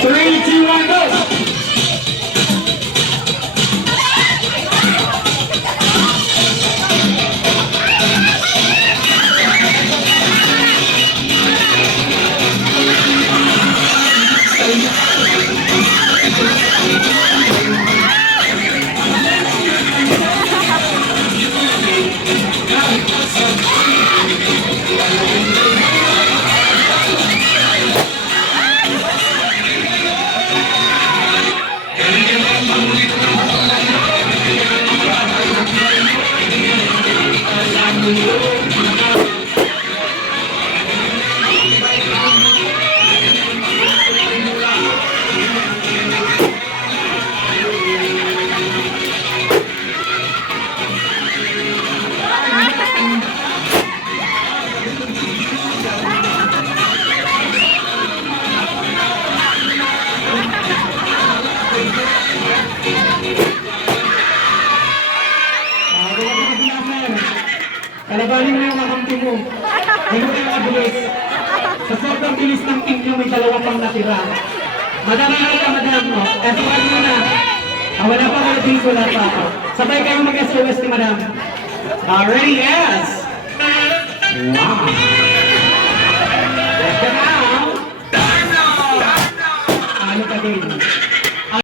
3, 2, 1, go! Kalabanin mo yung kakampi mo. Hindi mo kayo mabilis. Sa sobrang bilis ng team nyo, may dalawa pang natira. Madam, ka, madam. S1 mo na. Wala pa kayo dito, wala pa ako. Sabay kayo mag-SOS ni madam. Ready? Yes!